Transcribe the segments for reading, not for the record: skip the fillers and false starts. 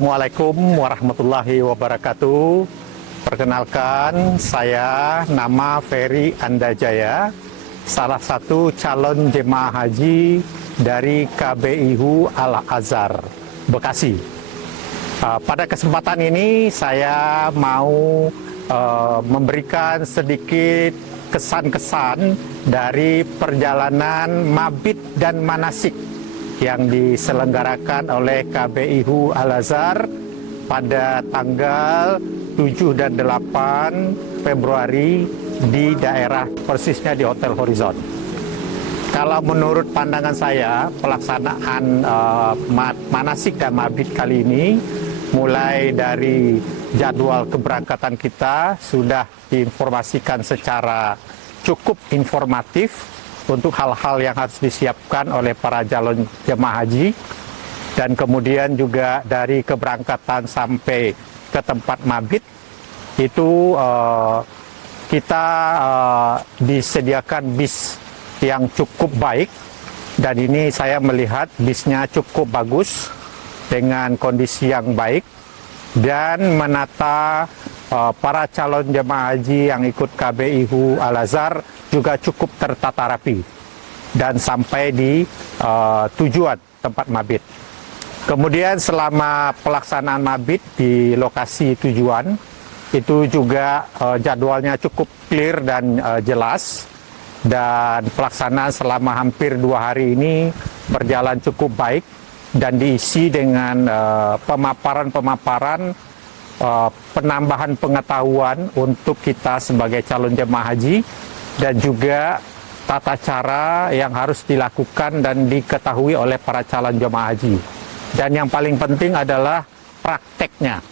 Assalamualaikum warahmatullahi wabarakatuh. Perkenalkan, saya nama Ferry Andajaya, salah satu calon jemaah haji dari KBIHU Al-Azhar, Bekasi. Pada kesempatan ini saya mau memberikan sedikit kesan-kesan dari perjalanan mabit dan manasik yang diselenggarakan oleh KBIHU Al-Azhar pada tanggal 7 dan 8 Februari di daerah, persisnya di Hotel Horizon. Kalau menurut pandangan saya, pelaksanaan manasik dan mabit kali ini, mulai dari jadwal keberangkatan kita sudah diinformasikan secara cukup informatif untuk hal-hal yang harus disiapkan oleh para calon jemaah haji, dan kemudian juga dari keberangkatan sampai ke tempat mabit itu kita disediakan bis yang cukup baik, dan ini saya melihat bisnya cukup bagus dengan kondisi yang baik dan menata para calon jemaah haji yang ikut KBIHU Al-Azhar juga cukup tertata rapi dan sampai di tujuan tempat mabit. Kemudian selama pelaksanaan mabit di lokasi tujuan itu juga jadwalnya cukup clear dan jelas, dan pelaksanaan selama hampir 2 hari ini berjalan cukup baik dan diisi dengan pemaparan-pemaparan penambahan pengetahuan untuk kita sebagai calon jemaah haji, dan juga tata cara yang harus dilakukan dan diketahui oleh para calon jemaah haji. Dan yang paling penting adalah prakteknya.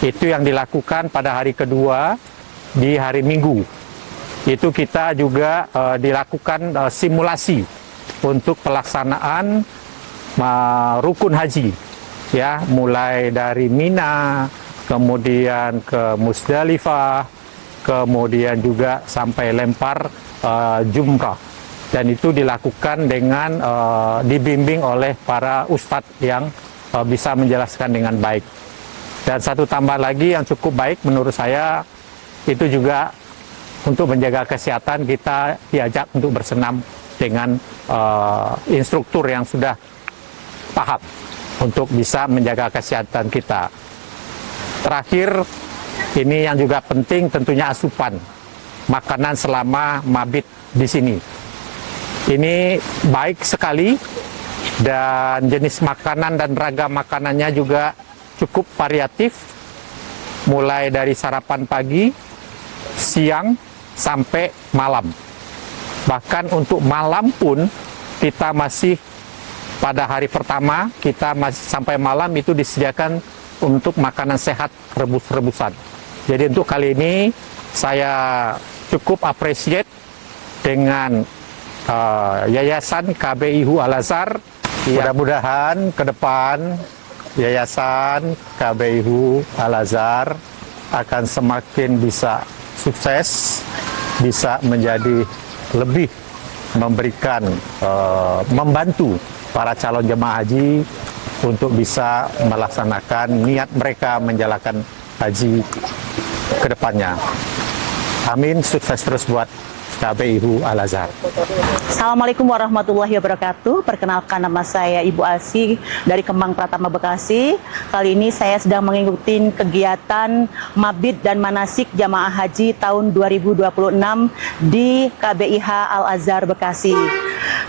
Itu yang dilakukan pada hari kedua di hari Minggu. Itu kita juga dilakukan simulasi untuk pelaksanaan rukun haji, ya, mulai dari Mina, kemudian ke Musdalifah, kemudian juga sampai lempar jumrah. Dan itu dilakukan dengan dibimbing oleh para ustadz yang bisa menjelaskan dengan baik. Dan satu tambah lagi yang cukup baik menurut saya, itu juga untuk menjaga kesehatan kita diajak untuk bersenam dengan instruktur yang sudah paham untuk bisa menjaga kesehatan kita. Terakhir, ini yang juga penting tentunya asupan makanan selama mabit di sini. Ini baik sekali, dan jenis makanan dan ragam makanannya juga cukup variatif, mulai dari sarapan pagi, siang, sampai malam. Bahkan untuk malam pun kita masih, pada hari pertama kita masih sampai malam itu disediakan untuk makanan sehat, rebus-rebusan. Jadi untuk kali ini saya cukup appreciate dengan Yayasan KBIHU Al-Azhar. Mudah-mudahan ke depan Yayasan KBIHU Al-Azhar akan semakin bisa sukses, bisa menjadi lebih memberikan, membantu para calon jemaah haji untuk bisa melaksanakan niat mereka menjalankan haji ke depannya. Amin, sukses terus buat KBIHU Al-Azhar. Assalamualaikum warahmatullahi wabarakatuh. Perkenalkan, nama saya Ibu Asi dari Kemang Pratama, Bekasi. Kali ini saya sedang mengikuti kegiatan mabit dan manasik jamaah haji tahun 2026 di KBIH Al-Azhar Bekasi.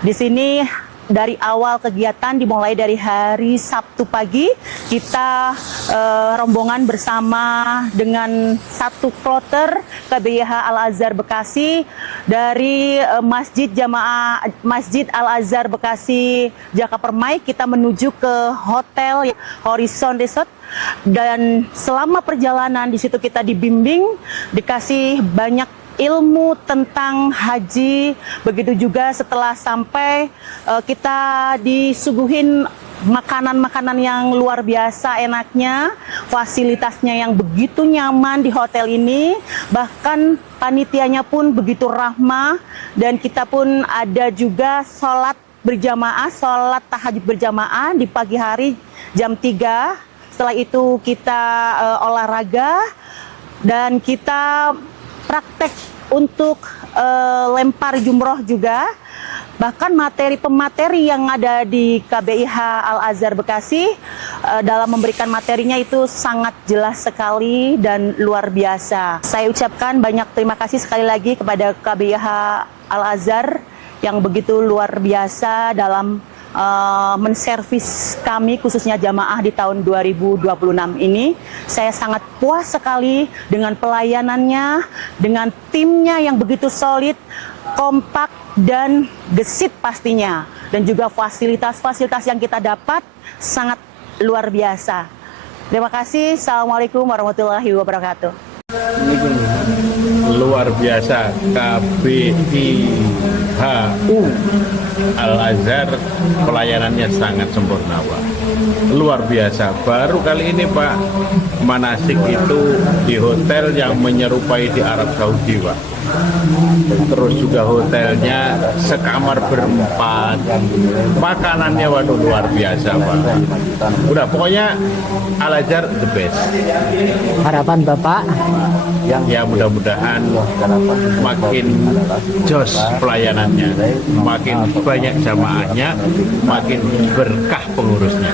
Di sini dari awal kegiatan dimulai dari hari Sabtu pagi, kita rombongan bersama dengan satu kloter KBIH Al-Azhar Bekasi dari Masjid Al-Azhar Bekasi Jakapermai, kita menuju ke Hotel Horizon Resort. Dan selama perjalanan di situ kita dibimbing, dikasih banyak ilmu tentang haji. Begitu juga setelah sampai kita disuguhin makanan-makanan yang luar biasa enaknya, fasilitasnya yang begitu nyaman di hotel ini, bahkan panitianya pun begitu rahmah, dan kita pun ada juga sholat berjamaah, sholat tahajud berjamaah di pagi hari jam 3 setelah itu kita olahraga, dan kita praktek untuk lempar jumroh juga. Bahkan pemateri yang ada di KBIH Al-Azhar Bekasi dalam memberikan materinya itu sangat jelas sekali dan luar biasa. Saya ucapkan banyak terima kasih sekali lagi kepada KBIH Al-Azhar yang begitu luar biasa dalam menservis kami, khususnya jamaah di tahun 2026 ini. Saya sangat puas sekali dengan pelayanannya, dengan timnya yang begitu solid, kompak, dan gesit pastinya. Dan juga fasilitas-fasilitas yang kita dapat sangat luar biasa. Terima kasih. Assalamualaikum warahmatullahi wabarakatuh. Luar biasa, KBIHU Al-Azhar pelayanannya sangat sempurna, Pak. Luar biasa. Baru kali ini, Pak, manasik itu di hotel yang menyerupai di Arab Saudi, Pak. Terus juga hotelnya sekamar berempat, makanannya waduh luar biasa, Pak. Udah pokoknya Al-Azhar the best. Harapan Bapak Ya mudah-mudahan makin jos pelayanannya, makin banyak jamaahnya, makin berkah pengurusnya.